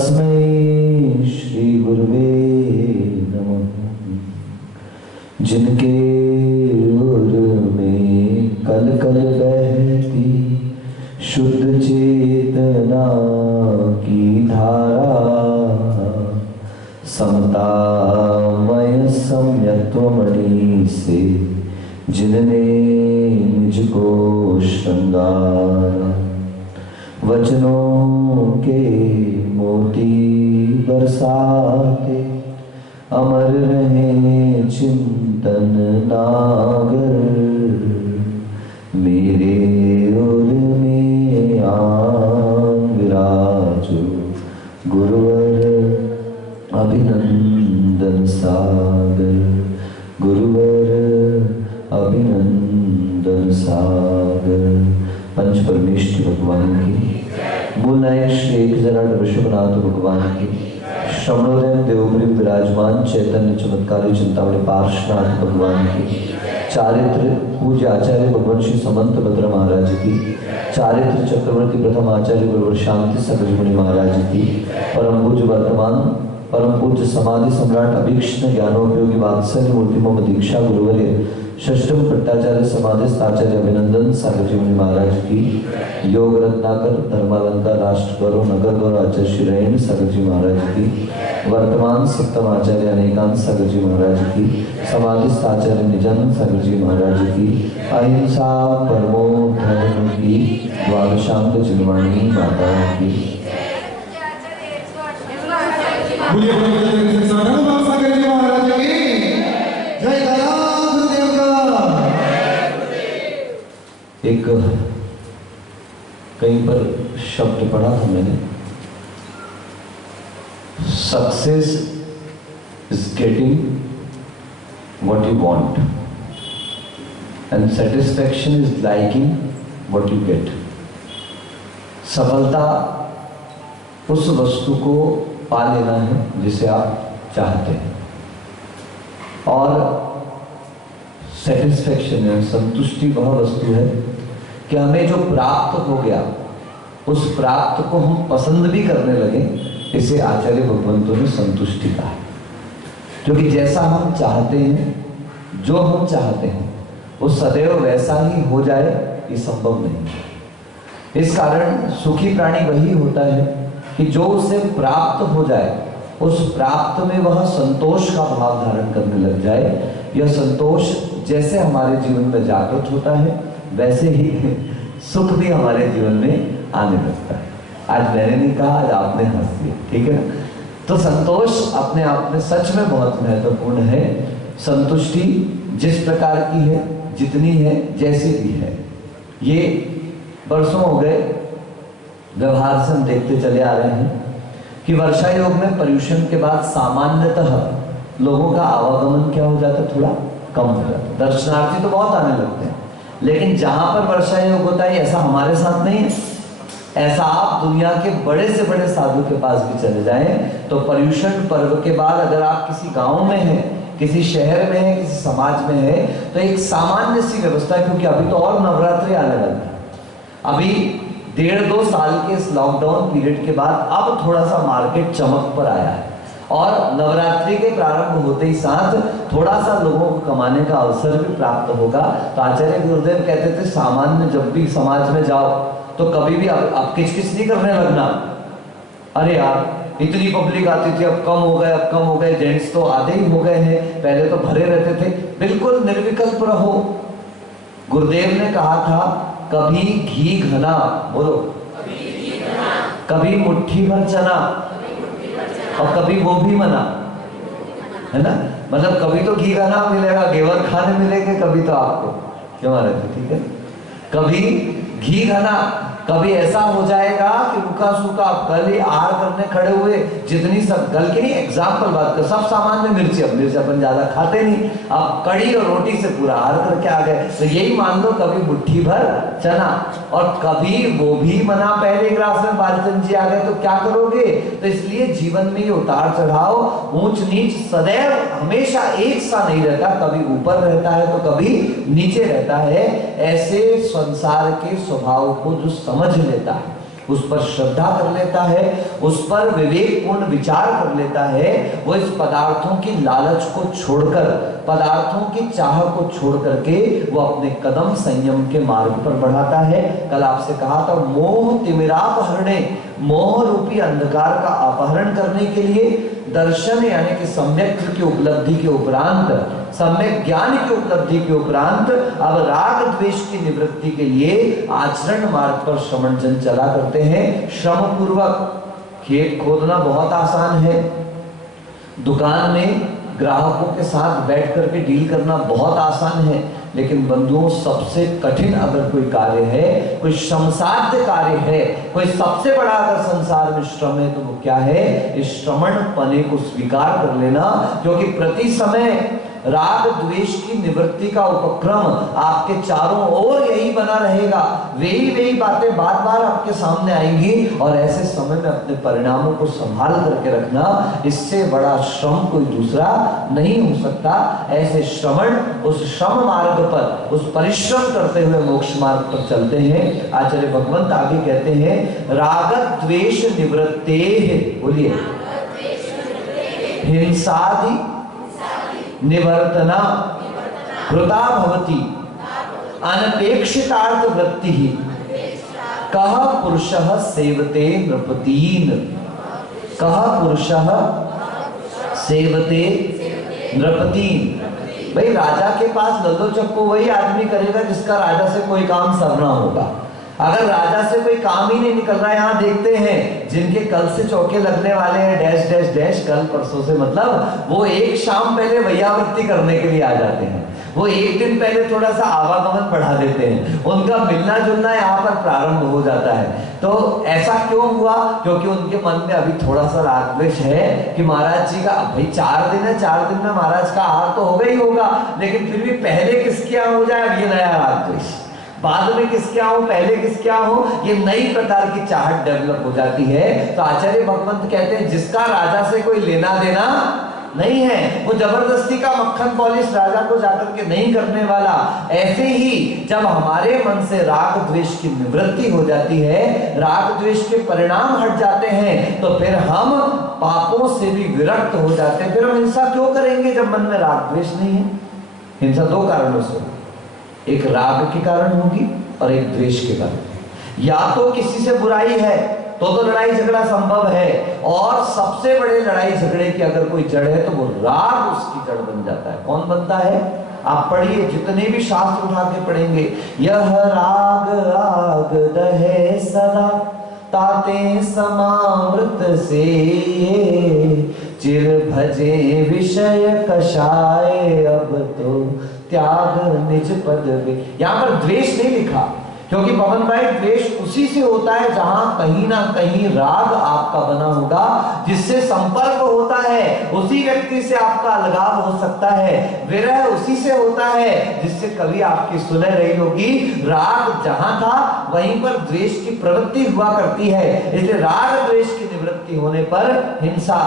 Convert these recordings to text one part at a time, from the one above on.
तस्मै श्री गुरुवे नमः। जिनके उर में कल कल बहती शुद्ध चेतना की धारा, समतामय सम्यक्त्वमणि से जिनने निज को श्रृंगारा, वचनों के मोती बरसाते अमर रहे चिंतन नागर, मेरे उर में आन विराजो गुरुवर अभिनंदन सागर, गुरुवर अभिनंदन सागर। पंच परमेश्वर भगवान की, मूल नायक श्री एक जनाड ऋषभनाथ भगवान की, श्रवणोदय देवपुरी विराजमान चैतन्य चमत्कारी चिंतामणि पार्श्वनाथ भगवान की, चारित्र पूज्य आचार्य भगवान श्री समंत भद्र महाराज की, चारित्र चक्रवर्ती प्रथम आचार्य गुरुवर शांति सगजमुनि महाराज की, परम पूज्य वर्तमान परम पूज्य समाधि सम्राट अभीक्ष्ण ज्ञानोपयोगी वात्सल्य मूर्ति मम दीक्षा गुरुवर्य षष्ठम भट्टाचार्य समाधिस्थ आचार्य अभिनंदन सागरजी महाराज की, योग रत्नाकर धर्मालंकार राष्ट्र गौरव नगर गौरव आचार्य श्री रैन सागरजी महाराज की, वर्तमान सप्तम आचार्य अनेकांत सागरजी महाराज की, समाधिस्थ आचार्य निजन सागरजी महाराज की, अहिंसा परमो धर्म की द्वादशांक जिनवाणी माता की। एक कहीं पर शब्द पढ़ा था मैंने, success is getting what you want and satisfaction is liking what you get. सफलता उस वस्तु को पा लेना है जिसे आप चाहते हैं, और सेटिस्फैक्शन है, संतुष्टि वह वस्तु है कि हमें जो प्राप्त हो गया उस प्राप्त को हम पसंद भी करने लगे। इसे आचार्य भगवंतों ने संतुष्टि कहा है, क्योंकि जैसा हम चाहते हैं, जो हम चाहते हैं वो सदैव वैसा ही हो जाए ये संभव नहीं है। इस कारण सुखी प्राणी वही होता है कि जो उसे प्राप्त हो जाए उस प्राप्त में वह संतोष का भाव धारण करने लग जाए। यह संतोष जैसे हमारे जीवन में जागृत होता है वैसे ही सुख भी हमारे जीवन में आने लगता है। आज मैंने नहीं कहा, आज आपने हंस दिया, ठीक है ना। तो संतोष अपने आप में सच में बहुत महत्वपूर्ण है। संतुष्टि जिस प्रकार की है, जितनी है, जैसी भी है, ये वर्षों हो गए व्यवहार से हम देखते चले आ रहे हैं कि वर्षा योग में पर्यूषण के बाद सामान्यतः लोगों का आवागमन क्या हो जाता है, थोड़ा कम हो जाता है। दर्शनार्थी तो बहुत आने लगते हैं, लेकिन जहां पर वर्षा योग होता है ऐसा हमारे साथ नहीं है। ऐसा आप दुनिया के बड़े से बड़े साधु के पास भी चले जाएं तो पर्यूषण पर्व के बाद अगर आप किसी गांव में हैं, किसी शहर में है, किसी समाज में है, तो एक सामान्य सी व्यवस्था है, क्योंकि अभी तो और नवरात्रि आने लगी है। अभी 1.5-2 साल के इस लॉकडाउन पीरियड के बाद अब थोड़ा सा मार्केट चमक पर आया है, और नवरात्रि के प्रारंभ होते ही साथ थोड़ा सा लोगों को कमाने का अवसर भी प्राप्त होगा। तो आचार्य गुरुदेव कहते थे सामान्य जब भी समाज में जाओ तो कभी भी अब किचकिच नहीं करने लगना, अरे यार इतनी पब्लिक आती थी, अब कम हो गए, अब कम हो गए, जेंट्स तो आधे ही हो गए हैं, पहले तो भरे रहते थे। बिल्कुल निर्विकल्प रहो। गुरुदेव ने कहा था कभी घी घना, बोलो कभी मुट्ठी भर चना, और कभी वो भी मना, है ना। मतलब कभी तो घी घना मिलेगा, घेवर खाने मिलेंगे, कभी तो आपको क्यों आ रहे थे, ठीक है। कभी घी घना, कभी ऐसा हो जाएगा कि रुका सूखा कल ही आहार करने खड़े हुए, जितनी सब गल की नहीं, एग्जाम्पल बात कर, सब सामान में मिर्ची, अब मिर्च अपन ज्यादा खाते नहीं, अब कड़ी और रोटी से पूरा आहार करके आ गए। तो यही मान लो कभी मुट्ठी भर चना, और कभी वो भी मना, पहले ग्लास में बालचंद जी आ गए तो क्या करोगे। तो इसलिए जीवन में ये उतार चढ़ाव, ऊंच नीच सदैव हमेशा एक सा नहीं रहता, कभी ऊपर रहता है तो कभी नीचे रहता है। ऐसे संसार के स्वभाव को जो समझ लेता है उस पर श्रद्धा कर लेता है, उस पर विवेकपूर्ण विचार कर लेता है, वो इस पदार्थों की लालच को छोड़कर, पदार्थों की चाह को छोड़ करके वो अपने कदम संयम के मार्ग पर बढ़ाता है। कल आपसे कहा था मोह तिमिरापहरणे, मोह रूपी अंधकार का अपहरण करने के लिए दर्शन यानी कि सम्यक की उपलब्धि के उपरांत, सम्यक ज्ञान की उपलब्धि के उपरांत अब राग द्वेष की निवृत्ति के लिए आचरण मार्ग पर श्रमण जन चला करते हैं। श्रम पूर्वक खेत खोदना बहुत आसान है, दुकान में ग्राहकों के साथ बैठ करके डील करना बहुत आसान है, लेकिन बंधुओं सबसे कठिन अगर कोई कार्य है, कोई श्रमसाध्य कार्य है, कोई सबसे बड़ा अगर संसार में श्रम है तो वो क्या है? इस श्रमण पने को स्वीकार कर लेना, क्योंकि प्रति समय राग द्वेष की निवृत्ति का उपक्रम आपके चारों ओर यही बना रहेगा, वही बातें बार बार आपके सामने आएंगी, और ऐसे समय में अपने परिणामों को संभाल करके रखना, इससे बड़ा श्रम कोई दूसरा नहीं हो सकता। ऐसे श्रवण, उस श्रम मार्ग पर, उस परिश्रम करते हुए मोक्ष मार्ग पर चलते हैं। आचार्य भगवंत आगे कहते हैं राग द्वेष निवृत्ते, बोलिए, हिंसादि निवर्तना कृता भवति अनपेक्षितार्थ वृत्ति कह पुरुषः सेवते नृपतीन, कह पुरुषः सेवते नृपतीन। भाई राजा के पास लल्लो चप्पू वही आदमी करेगा जिसका राजा से कोई काम सरना होगा। अगर राजा से कोई काम ही नहीं निकल रहा है, यहाँ देखते हैं जिनके कल से चौके लगने वाले हैं डैश डैश डैश, कल परसों से, मतलब वो एक शाम पहले वैयावृत्ति करने के लिए आ जाते हैं, वो एक दिन पहले थोड़ा सा आवागमन बढ़ा देते हैं, उनका मिलना जुलना यहाँ पर प्रारंभ हो जाता है। तो ऐसा क्यों हुआ? क्योंकि उनके मन में अभी थोड़ा सा राग द्वेष है कि महाराज जी का भाई 4 दिन है, 4 दिन में महाराज का आहार तो होगा ही होगा, लेकिन फिर भी पहले किसके यहाँ हो जाए, अब ये नया राग द्वेष, बाद में किसके यहाँ हो, पहले किसके यहाँ हो, ये नई प्रकार की चाहत डेवलप हो जाती है। तो आचार्य भगवंत कहते हैं जिसका राजा से कोई लेना देना नहीं है, वो जबरदस्ती का मक्खन पॉलिश राजा को जाकर के नहीं करने वाला। ऐसे ही जब हमारे मन से राग द्वेष की निवृत्ति हो जाती है, राग द्वेष के परिणाम हट जाते हैं, तो फिर हम पापों से भी विरक्त हो जाते हैं। फिर हम हिंसा क्यों करेंगे जब मन में राग द्वेष नहीं है? हिंसा 2 कारणों से, एक राग के कारण होगी और एक द्वेष के कारण। या तो किसी से बुराई है तो लड़ाई झगड़ा संभव है, और सबसे बड़े लड़ाई झगड़े की अगर कोई जड़ है तो वो राग उसकी जड़ बन जाता है। कौन बनता है? आप पढ़िए, जितने भी शास्त्र उठा के पढ़ेंगे, यह राग राग दहे सदा ताते समावृत से, चिर भजे विषय कषाय अब तो त्याग निज पद वे। यहाँ पर द्वेष नहीं लिखा, क्योंकि पवन भाई द्वेष उसी से होता है जहां कहीं ना कहीं राग आपका बना होगा, जिससे संपर्क होता है उसी व्यक्ति से आपका अलगाव हो सकता है। विरह उसी से होता है जिससे कभी आपकी सुलह रही होगी। राग जहां था वहीं पर द्वेष की प्रवृत्ति हुआ करती है, इसलिए राग द्वेष की निवृत्ति होने पर हिंसा,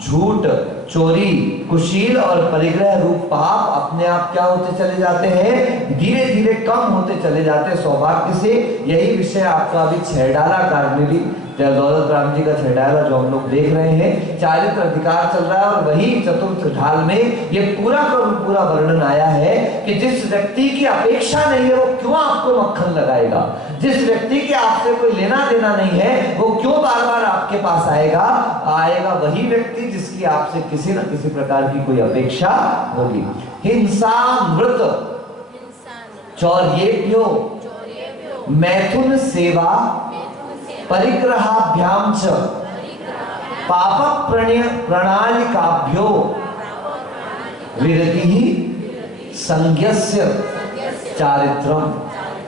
झूठ, चोरी, कुशील और परिग्रह रूप पाप अपने आप क्या होते चले जाते हैं? धीरे धीरे कम होते चले जाते हैं सौभाग्य से। यही विषय आपका अभी 6 डाला कार्मेली दौलत राम जी का 6 डाला जो हम लोग देख रहे हैं, चारित्र अधिकार चल रहा है, और वही चतुर्थ ढाल में ये पूरा का पूरा वर्णन आया है कि जिस व्यक्ति की अपेक्षा नहीं है वो क्यों आपको मक्खन लगाएगा, जिस व्यक्ति के आपसे कोई लेना देना नहीं है वो क्यों बार बार आपके पास आएगा वही व्यक्ति जिसकी आपसे किसी न किसी प्रकार की कोई अपेक्षा होगी। हिंसा मृत चौर्येभ्यो मैथुन सेवा परिग्रहाभ्याम च पाप प्रणालिकाभ्यो विरतिः संज्ञस्य चारित्रम।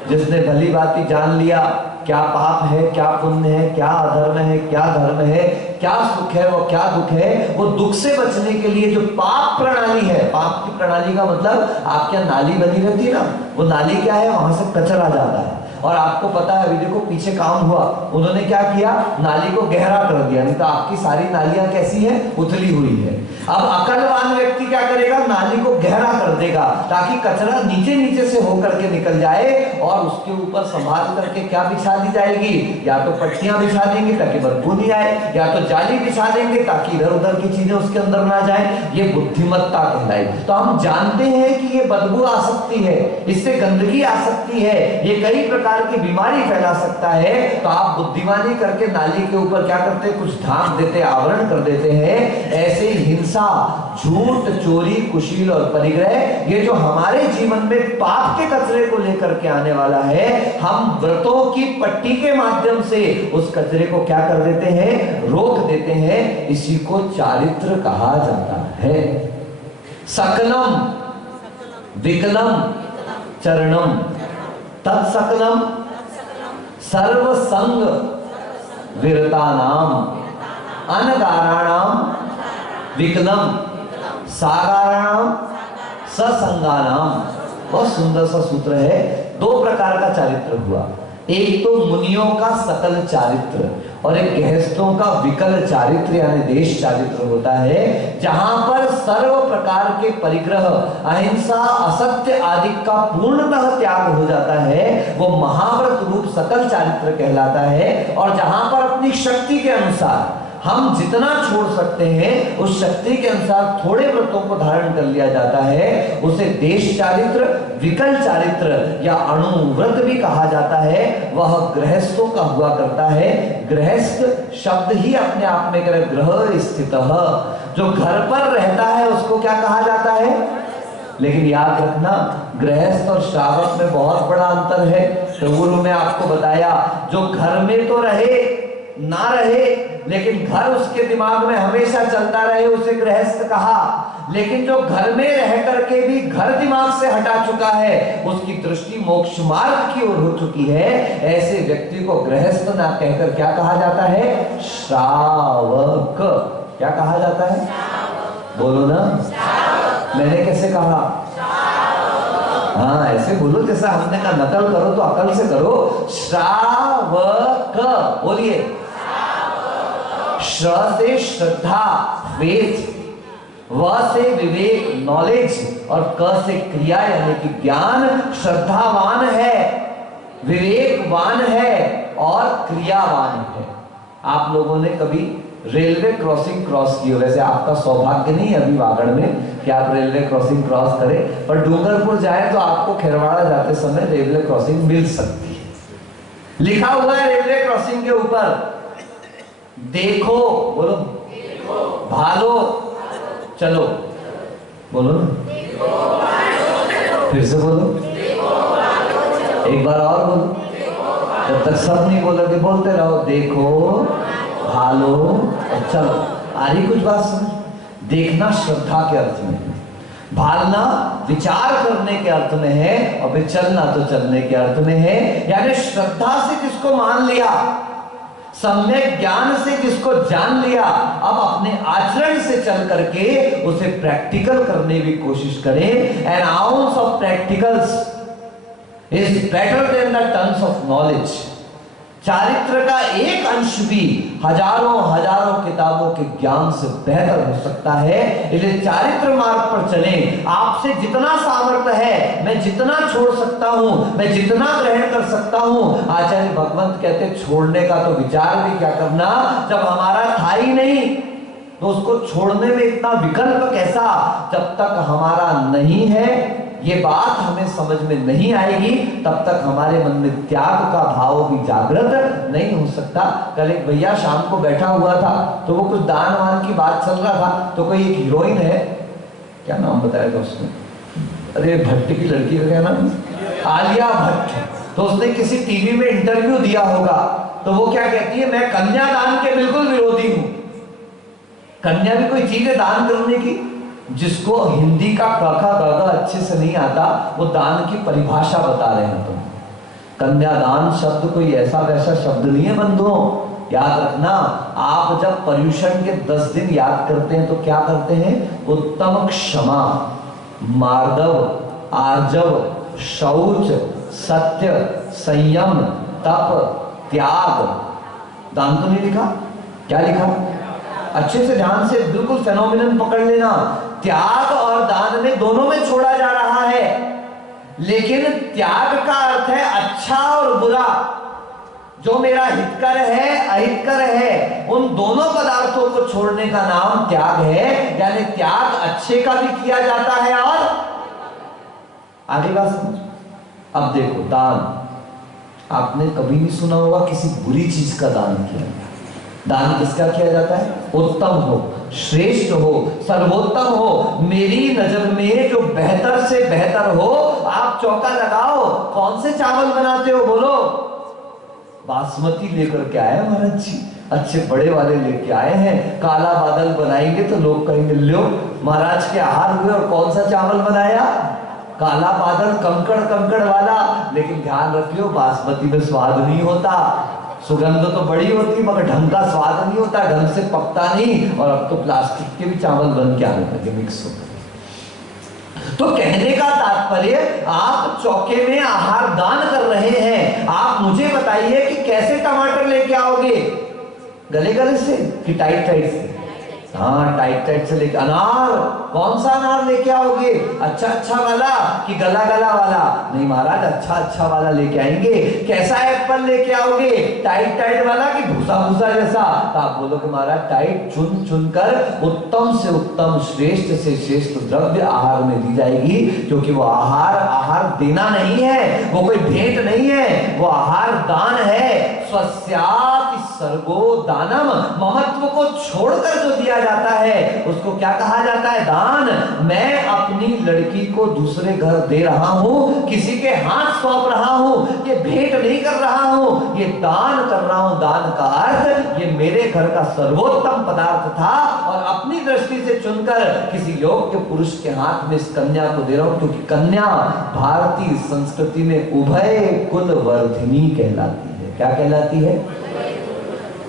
जिसने भली बाती जान लिया क्या पाप है, क्या पुण्य है, क्या अधर्म है, क्या धर्म है, क्या सुख है और क्या दुख है, वो दुख से बचने के लिए जो पाप प्रणाली है, पाप की प्रणाली का मतलब आपके नाली बनी रहती है ना, वो नाली क्या है? वहां से कचरा जाता है, और आपको पता है, अभी देखो पीछे काम हुआ, उन्होंने क्या किया, नाली को गहरा कर दिया, नहीं तो आपकी सारी नालियां कैसी है, उथली हुई है। अब अकलवान व्यक्ति क्या करेगा, नाली को गहरा कर देगा ताकि कचरा नीचे नीचे से होकर के निकल जाए, और उसके ऊपर संभाल करके क्या बिछा दी जाएगी, या तो पट्टियां बिछा देंगे ताकि बदबू नहीं आए, या तो जाली बिछा देंगे ताकि इधर उधर की चीजें उसके अंदर ना जाए। ये बुद्धिमत्ता कहलाई। तो हम जानते हैं कि ये बदबू आ सकती है, इससे गंदगी आ सकती है, ये कई प्रकार की बीमारी फैला सकता है, तो आप बुद्धिमानी करके नाली के ऊपर क्या करते हैं, कुछ ढांक देते, आवरण कर देते हैं। ऐसे हिंसा, झूठ, चोरी, कुशील और परिग्रह, ये जो हमारे जीवन में पाप के कचरे को लेकर के आने वाला है, हम व्रतों की पट्टी के माध्यम से उस कचरे को क्या कर देते हैं, रोक देते हैं। इसी को चारित्र कहा जाता है। सकलम विकलम चरणम तत्सकलम सर्वसंग विरतानाम अनगाराणाम विकलम सागाराणाम ससंगानाम। बहुत सुंदर सा सूत्र है। दो प्रकार का चारित्र हुआ, एक तो मुनियों का सकल चारित्र और एक गृहस्थों का विकल चारित्र यानी देश चारित्र होता है, जहां पर सर्व प्रकार के परिग्रह, अहिंसा, असत्य आदि का पूर्णतः त्याग हो जाता है, वो महाव्रत रूप सकल चारित्र कहलाता है। और जहां पर अपनी शक्ति के अनुसार हम जितना छोड़ सकते हैं, उस शक्ति के अनुसार थोड़े व्रतों को धारण कर लिया जाता है, उसे देश चारित्र, विकल चारित्र या अणुव्रत भी कहा जाता है। वह गृहस्थों का हुआ करता है। गृहस्थ शब्द ही अपने आप में ग्रह स्थितः, जो घर पर रहता है उसको क्या कहा जाता है। लेकिन याद रखना, गृहस्थ और श्रावक में बहुत बड़ा अंतर है। तो गुरु ने आपको बताया, जो घर में तो रहे ना रहे लेकिन घर उसके दिमाग में हमेशा चलता रहे, उसे गृहस्थ कहा। लेकिन जो घर में रह करके भी घर दिमाग से हटा चुका है, उसकी दृष्टि मोक्ष मार्ग की ओर हो चुकी है, ऐसे व्यक्ति को गृहस्थ ना कहकर क्या कहा जाता है, श्रावक। क्या कहा जाता है, बोलो ना, मैंने कैसे कहा, हाँ ऐसे बोलो जैसा हमने कहा, नकल करो तो अकल से करो। श्रावक बोलिए। श्र से श्रद्धा, फेथ, व से विवेक, नॉलेज, और क से क्रिया यानी कि ज्ञान। श्रद्धावान है, विवेकवान है और क्रियावान है। आप लोगों ने कभी रेलवे क्रॉसिंग क्रॉस की हो, वैसे आपका सौभाग्य नहीं है अभी वागड़ में कि आप रेलवे क्रॉसिंग क्रॉस करें, पर डूंगरपुर जाए तो आपको खेरवाड़ा जाते समय रेलवे क्रॉसिंग मिल सकती है। लिखा हुआ है रेलवे क्रॉसिंग के ऊपर, देखो, बोलो, भालो चलो, बोलो ना, फिर से बोलो, एक बार और बोलो, जब तक सब नहीं बोलोगे बोलते रहो, देखो, भालो और चलो। आ रही कुछ बात समझ? देखना श्रद्धा के अर्थ में, भालना विचार करने के अर्थ में है, और फिर चलना तो चलने के अर्थ में है। यानी श्रद्धा से जिसको मान लिया, सम्यक ज्ञान से जिसको जान लिया, अब अपने आचरण से चल करके उसे प्रैक्टिकल करने की कोशिश करें। N ounce of practicals is better than the tons of knowledge. चारित्र का एक अंश भी हजारों हजारों किताबों के ज्ञान से बेहतर हो सकता है। इसलिए चारित्र मार्ग पर चलें। आपसे जितना सामर्थ्य है, मैं जितना छोड़ सकता हूं, मैं जितना ग्रहण कर सकता हूं। आचार्य भगवंत कहते छोड़ने का तो विचार भी क्या करना, जब हमारा था ही नहीं तो उसको छोड़ने में इतना विकल्प कैसा, जब तक हमारा नहीं है ये बात हमें समझ में नहीं आएगी, तब तक हमारे मन में त्याग का भाव भी जागृत नहीं हो सकता। कल एक भैया शाम को बैठा हुआ था, तो वो कुछ दान वान की बात चल रहा था, तो कोई एक हीरोइन है, क्या नाम बताया था उसने, अरे भट्ट की लड़की का क्या नाम, आलिया भट्ट। तो उसने किसी टीवी में इंटरव्यू दिया होगा, तो वो क्या कहती है, मैं कन्यादान के बिल्कुल विरोधी हूं। कन्या भी कोई चीज है दान करने की। जिसको हिंदी का काका गागा अच्छे से नहीं आता, वो दान की परिभाषा बता रहे हैं तुम। कन्यादान शब्द कोई ऐसा वैसा शब्द नहीं है बंधुओं, याद रखना। आप जब पर्युषण के 10 दिन याद करते हैं तो क्या करते हैं, उत्तम क्षमा, मार्दव, आर्जव, शौच, सत्य, संयम, तप, त्याग। दान तो नहीं लिखा, क्या लिखा? अच्छे से ध्यान से बिल्कुल फेनोमेनन पकड़ लेना। त्याग और दान में दोनों में छोड़ा जा रहा है, लेकिन त्याग का अर्थ है अच्छा और बुरा। जो मेरा हितकर है, अहितकर है, उन दोनों पदार्थों को छोड़ने का नाम त्याग है। यानी त्याग अच्छे का भी किया जाता है और आगे बात समझ। अब देखो, दान आपने कभी नहीं सुना होगा किसी बुरी चीज का दान किया। दान किसका किया जाता है? उत्तम हो, श्रेष्ठ हो, सर्वोत्तम हो, मेरी नजर में जो बेहतर से बेहतर हो। आप चौका लगाओ, कौन से चावल बनाते हो बोलो? बासमती लेकर के आए महाराज जी, अच्छे बड़े वाले लेके आए हैं। काला बादल बनाएंगे तो लोग कहेंगे लो महाराज के आहार हुए। और कौन सा चावल बनाया? काला बादल, कंकड़ कंकड़ वाला। लेकिन ध्यान रखियो, बासमती में स्वाद नहीं होता। सुगंध तो बड़ी होती मगर ढंग का स्वाद नहीं होता, ढंग से पकता नहीं। और अब तो प्लास्टिक के भी चावल बन के आने लगे, मिक्स होकर। तो कहने का तात्पर्य, आप चौके में आहार दान कर रहे हैं। आप मुझे बताइए कि कैसे टमाटर लेके आओगे? गले गले से कि टाइट टाइट से? हाँ, टाइट टाइट से लेके। अनार, कौन सा अनार लेके आओगे? अच्छा अच्छा वाला कि गला गला वाला? नहीं महाराज, अच्छा अच्छा वाला लेके आएंगे। कैसा एप्पल लेके आओगे? टाइट टाइट वाला कि भूसा भूसा जैसा? तो आप बोलोगे महाराज टाइट चुन चुन कर उत्तम से उत्तम, श्रेष्ठ से श्रेष्ठ द्रव्य आहार में दी जाएगी। क्योंकि वो आहार देना नहीं है, वो कोई भेंट नहीं है, वो आहार दान है। स्वस्याति सर्गो दानम, ममत्व को छोड़कर जो दिया जाता है उसको क्या कहा जाता है? दान। मैं अपनी लड़की को दूसरे घर दे रहा हूं, किसी के हाथ सौंप रहा हूं, ये भेंट नहीं कर रहा हूं, ये दान कर रहा हूं। दान का अर्थ ये मेरे घर का सर्वोत्तम पदार्थ था और अपनी दृष्टि से चुनकर किसी योग्य पुरुष के हाथ में इस कन्या को दे रहा हूं। क्योंकि कन्या भारतीय संस्कृति में उभय कुल वर्धिनी कहलाती है। क्या कहलाती है?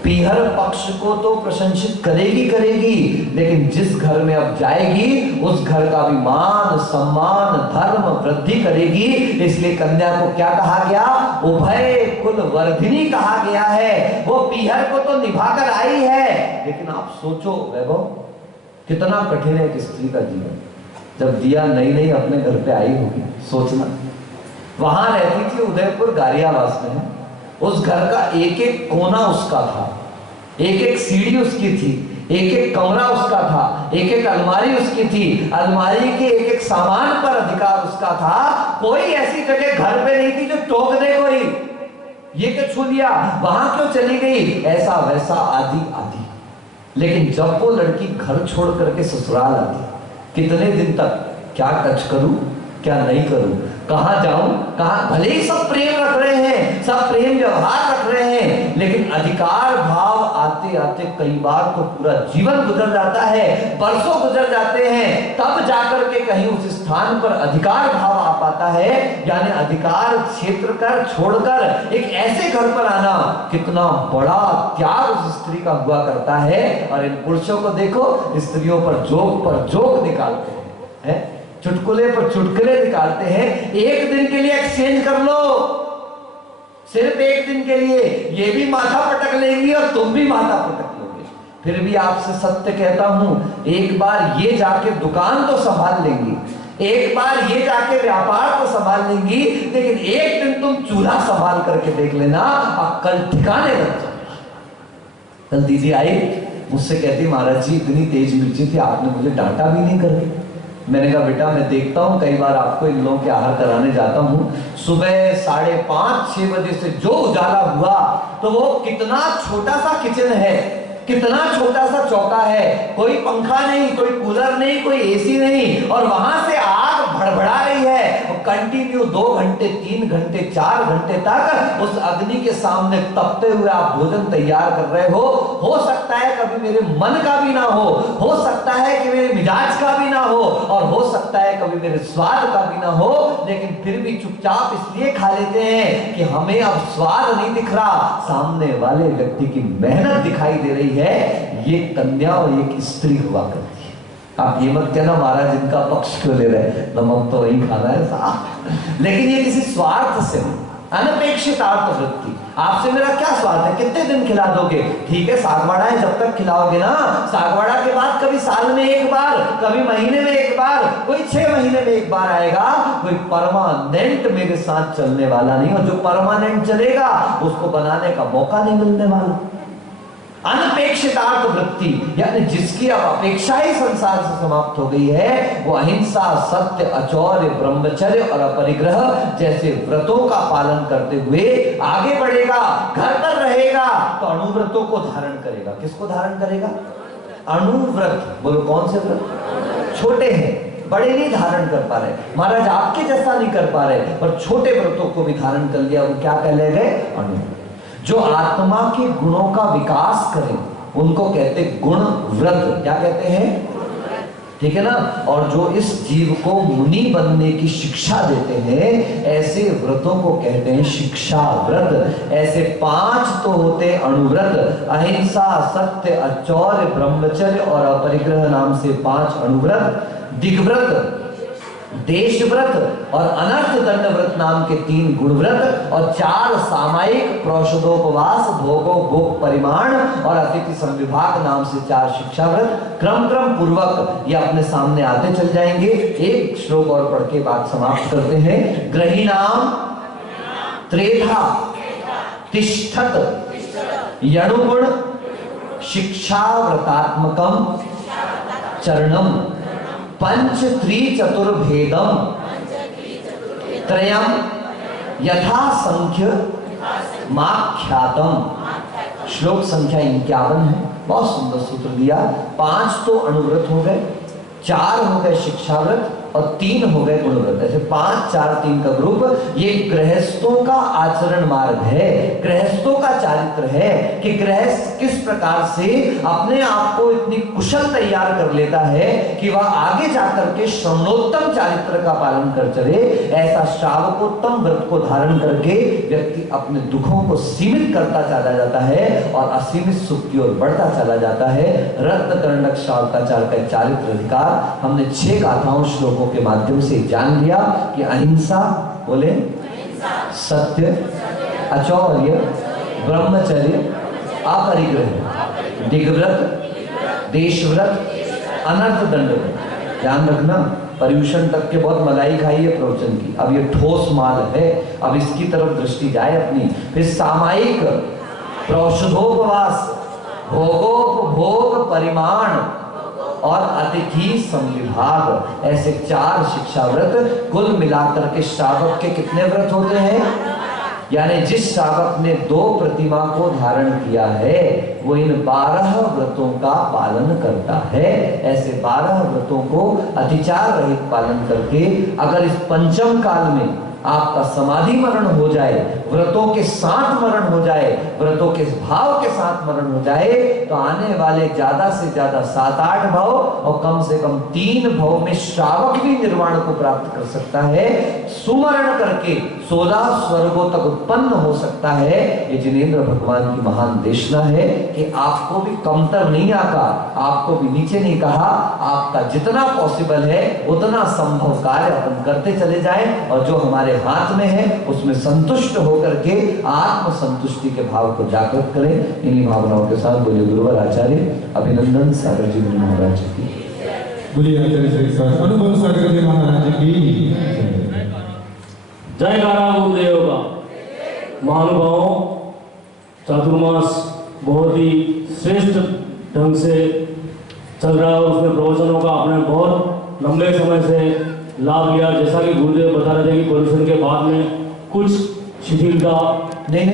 पीहर पक्ष को तो प्रशंसित करेगी करेगी, लेकिन जिस घर में अब जाएगी उस घर का भी मान सम्मान धर्म वृद्धि करेगी। इसलिए कन्या को क्या कहा गया? उभय कुल वर्धिनी कहा गया है। वो पीहर को तो निभाकर आई है, लेकिन आप सोचो वैभव, कितना कठिन है एक स्त्री का जीवन। जब दिया नई नई अपने घर पे आई होगी, सोचना। वहां रहती थी उदयपुर गारियावास में। उस घर का एक एक कोना उसका था, एक एक सीढ़ी उसकी थी, एक एक कमरा उसका था, एक एक अलमारी उसकी थी। अलमारी के एक एक सामान पर अधिकार उसका था। कोई ऐसी जगह घर पे नहीं थी जो टोक दे कोई, ये क्यों छू लिया, वहां क्यों चली गई, ऐसा वैसा आदि आदि। लेकिन जब वो लड़की घर छोड़ करके ससुराल आती, कितने दिन तक क्या टच करूं क्या नहीं करूं, कहां जाऊं कहां, भले ही सब प्रेम रख रहे हैं, सब प्रेम व्यवहार रख रहे हैं, लेकिन अधिकार भाव आते आते कई बार तो पूरा जीवन गुजर जाता है, बरसों गुजर जाते हैं, तब जाकर के कहीं उस स्थान पर अधिकार भाव आ पाता है। यानी अधिकार क्षेत्र कर छोड़कर एक ऐसे घर पर आना, कितना बड़ा त्याग उस स्त्री का हुआ करता है। और इन पुरुषों को देखो, स्त्रियों पर जोक निकालते हैं, चुटकुले पर चुटकुले निकालते हैं। एक दिन के लिए एक्सचेंज कर लो, सिर्फ एक दिन के लिए, ये भी माथा पटक लेंगी और तुम भी माथा पटक लोगे। फिर भी आपसे सत्य कहता हूं, एक बार ये जाके दुकान तो संभाल लेंगी, एक बार ये जाके व्यापार तो संभाल लेंगी, लेकिन एक दिन तुम चूल्हा संभाल करके देख लेना, अक्कल ठिकाने लग जाएगी। कल दीदी आई, मुझसे कहती महाराज जी इतनी तेज मिर्ची थी, आपने मुझे डांटा भी नहीं कर दी। मैंने कहा बेटा मैं देखता हूं, कई बार आपको इन लोगों के आहार कराने जाता हूं, सुबह 5:30-6 बजे से जो उजाला हुआ, तो वो कितना छोटा सा किचन है, कितना छोटा सा चौका है, कोई पंखा नहीं, कोई कूलर नहीं, कोई एसी नहीं, और वहां से आग भड़भड़ा रही है। कंटिन्यू 2 घंटे 3 घंटे 4 घंटे तक उस अग्नि के सामने तपते हुए आप भोजन तैयार कर रहे हो सकता है कभी मेरे मन का भी ना हो सकता है कि मेरे मिजाज का भी ना और हो सकता है कभी मेरे स्वाद का भी ना हो, लेकिन फिर भी चुपचाप इसलिए खा लेते हैं कि हमें अब स्वाद नहीं दिख रहा, सामने वाले व्यक्ति की मेहनत दिखाई दे रही है। ये कन्या और एक स्त्री हुआ करती है। आप ये मत कहना महाराज इनका पक्ष क्यों ले रहे हैं, नमक तो वही खाना है साहब, लेकिन ये किसी स्वार्थ से नहीं, अनपेक्षितार्थ वृत्ति, आपसे मेरा क्या स्वार्थ है, कितने दिन खिला दोगे, ठीक है सागवाड़ा है जब तक खिलाओगे ना, सागवाड़ा के बाद कभी साल में एक बार, कभी महीने में एक बार, कोई 6 महीने में एक बार आएगा, कोई परमानेंट मेरे साथ चलने वाला नहीं, और जो परमानेंट चलेगा उसको बनाने का मौका नहीं मिलने वाला। अनपेक्षितार्थ वृत्ति यानी जिसकी अब अपेक्षा ही संसार से समाप्त हो गई है, वो अहिंसा, सत्य, अचौर्य, ब्रह्मचर्य और अपरिग्रह जैसे व्रतों का पालन करते हुए आगे बढ़ेगा, घर पर रहेगा तो अणुव्रतों को धारण करेगा। किसको धारण करेगा? अणुव्रत। बोलो कौन से व्रत? छोटे हैं, बड़े नहीं धारण कर पा रहे, महाराज आपके जैसा नहीं कर पा रहे, पर छोटे व्रतों को भी धारण कर लिया, वो क्या कह गए? अणु। जो आत्मा के गुणों का विकास करें उनको कहते गुण व्रत। क्या कहते हैं? ठीक है ना। और जो इस जीव को मुनि बनने की शिक्षा देते हैं ऐसे व्रतों को कहते हैं शिक्षा व्रत। ऐसे 5 तो होते अणुव्रत, अहिंसा, सत्य, अचौर्य, ब्रह्मचर्य और अपरिग्रह नाम से 5 अणुव्रत, दिग्व्रत, देशव्रत और अनर्थ दंड व्रत नाम के 3 गुणव्रत और 4 सामायिक प्रोषदोपवास, भोगो भोग परिमाण और अतिथि संविभाग नाम से 4 शिक्षा व्रत। क्रम पूर्वक ये अपने सामने आते चल जाएंगे। एक श्लोक और पढ़ के बात समाप्त करते हैं। ग्रहीणाम त्रेधा तिष्ठत यणुगुण शिक्षा व्रतात्मकम चरणम पंच त्रि चतुर्भेदम त्रयम यथा संख्य माख्यातम। श्लोक संख्या 51 है। बहुत सुंदर सूत्र दिया। 5 तो अणुव्रत हो गए, 4 हो गए शिक्षाव्रत और 3 हो गए गुणव्रत। ऐसे 5, 4, 3 का ग्रुप ये गृहस्थों का आचरण मार्ग है, गृहस्थों का चारित्र है कि गृहस्थ किस प्रकार से अपने आप को इतनी कुशल तैयार कर लेता है कि वह आगे जाकर के श्रवणोत्तम चारित्र का पालन कर चले। ऐसा श्रावकोत्तम व्रत को धारण करके व्यक्ति अपने दुखों को सीमित करता चला जाता है और असीमित सुख की ओर बढ़ता चला जाता है। रत्न कर्णक श्रावकाचार्य का चारित्र अधिकार हमने 6 गाथाओं श्लोकों के माध्यम से जान लिया कि अहिंसा, बोले सत्य, अचौर्य, ब्रह्मचर्य, अपरिग्रह, दिग्व्रत, देशव्रत, अनर्थ दंड व्रत। ध्यान रखना, पर्यूषण तक के बहुत मलाई खाई है प्रवचन की, अब ये ठोस माल है, अब इसकी तरफ दृष्टि जाए अपनी। फिर सामायिक प्रोषदोपवास, भोगोपभोग परिमाण और अतिथि संविभाग, ऐसे 4 शिक्षा व्रत। कुल मिलाकर के श्रावक के कितने व्रत होते हैं? यानी जिस श्रावक ने 2 प्रतिमा को धारण किया है वो इन 12 व्रतों का पालन करता है। ऐसे 12 व्रतों को अतिचार रहित पालन करके अगर इस पंचम काल में आपका समाधि मरण हो जाए, व्रतों के साथ मरण हो जाए, व्रतों के भाव के साथ मरण हो जाए, तो आने वाले ज्यादा से ज्यादा 7-8 भाव और कम से कम 3 भाव में श्रावक भी निर्वाण को प्राप्त कर सकता है। सुमरण करके 16 स्वर्गों तक उत्पन्न हो सकता है। ये जिनेंद्र भगवान की महान देशना है कि आपको भी कमतर नहीं आका, आपको भी नीचे नहीं कहा। आपका जितना पॉसिबल है उतना संभव कार्य अपन करते चले जाएं और जो हमारे हाथ में है उसमें संतुष्ट होकर के आत्म संतुष्टि के भाव को जागृत करें। इन्हीं भावनाओं के साथ बोलिए गुरुवर आचार्य अभिनंदन सागर जी महाराज की, बोलिए आचार्य श्री अनुभव सागर जी महाराज की जय। गारा गुरुदेव का। महानुभावों, चातुर्मास बहुत ही श्रेष्ठ ढंग से चल रहा है और उसमें प्रवचनों का आपने बहुत लंबे समय से लाभ लिया। जैसा कि गुरुदेव बता रहे थे कि पर्यूषण के बाद में कुछ शिथिलता नहीं